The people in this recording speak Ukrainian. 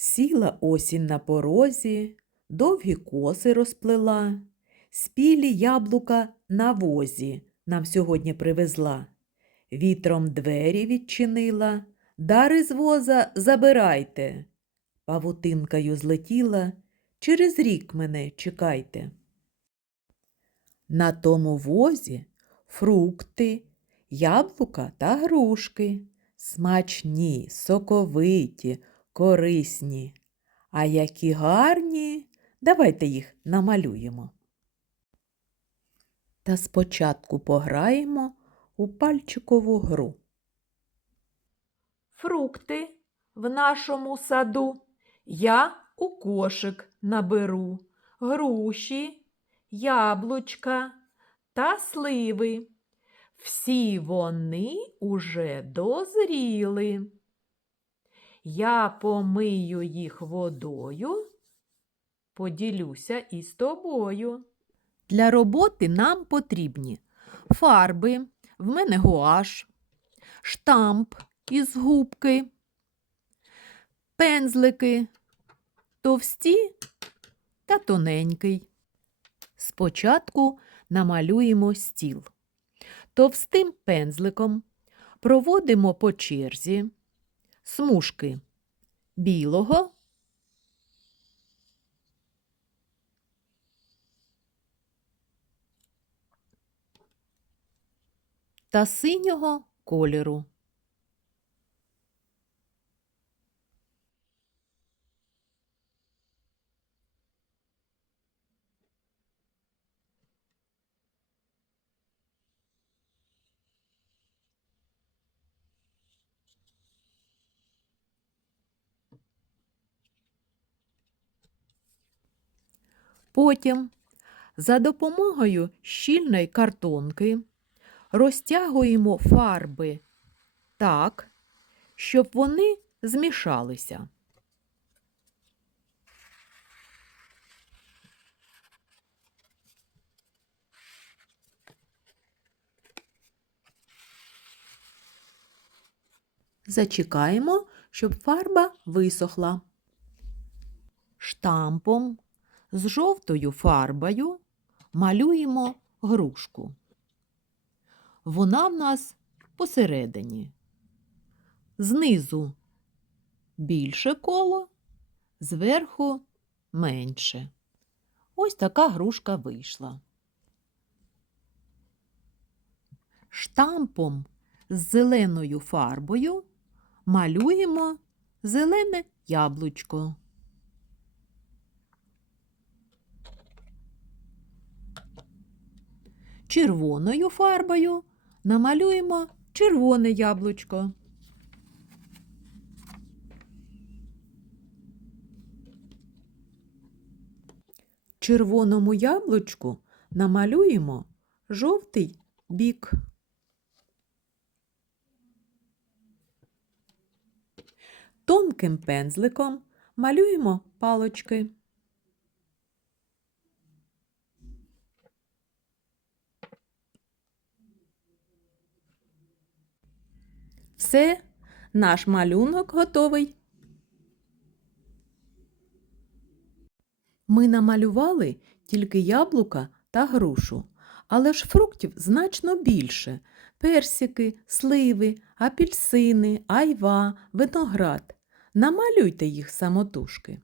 Сіла осінь на порозі, довгі коси розплела, спілі яблука на возі нам сьогодні привезла. Вітром двері відчинила, дари з воза забирайте. Павутинкою злетіла, через рік мене чекайте. На тому возі фрукти, яблука та грушки, смачні, соковиті, корисні. А які гарні, давайте їх намалюємо. Та спочатку пограємо у пальчикову гру. Фрукти в нашому саду я у кошик наберу, груші, яблучка та сливи. Всі вони уже дозріли. Я помию їх водою, поділюся із тобою. Для роботи нам потрібні фарби, в мене гуаш, штамп із губки, пензлики, товсті та тоненький. Спочатку намалюємо стіл. Товстим пензликом проводимо по черзі смужки білого, та синього кольору. Потім за допомогою щільної картонки розтягуємо фарби так, щоб вони змішалися. Зачекаємо, щоб фарба висохла. Штампом з жовтою фарбою малюємо грушку. Вона в нас посередині. Знизу більше коло, зверху менше. Ось така грушка вийшла. Штампом з зеленою фарбою малюємо зелене яблучко. Червоною фарбою намалюємо червоне яблучко. Червоному яблучку намалюємо жовтий бік. Тонким пензликом малюємо палочки. Все, наш малюнок готовий. Ми намалювали тільки яблука та грушу, але ж фруктів значно більше персики, сливи, апельсини, айва, виноград. Намалюйте їх самотужки.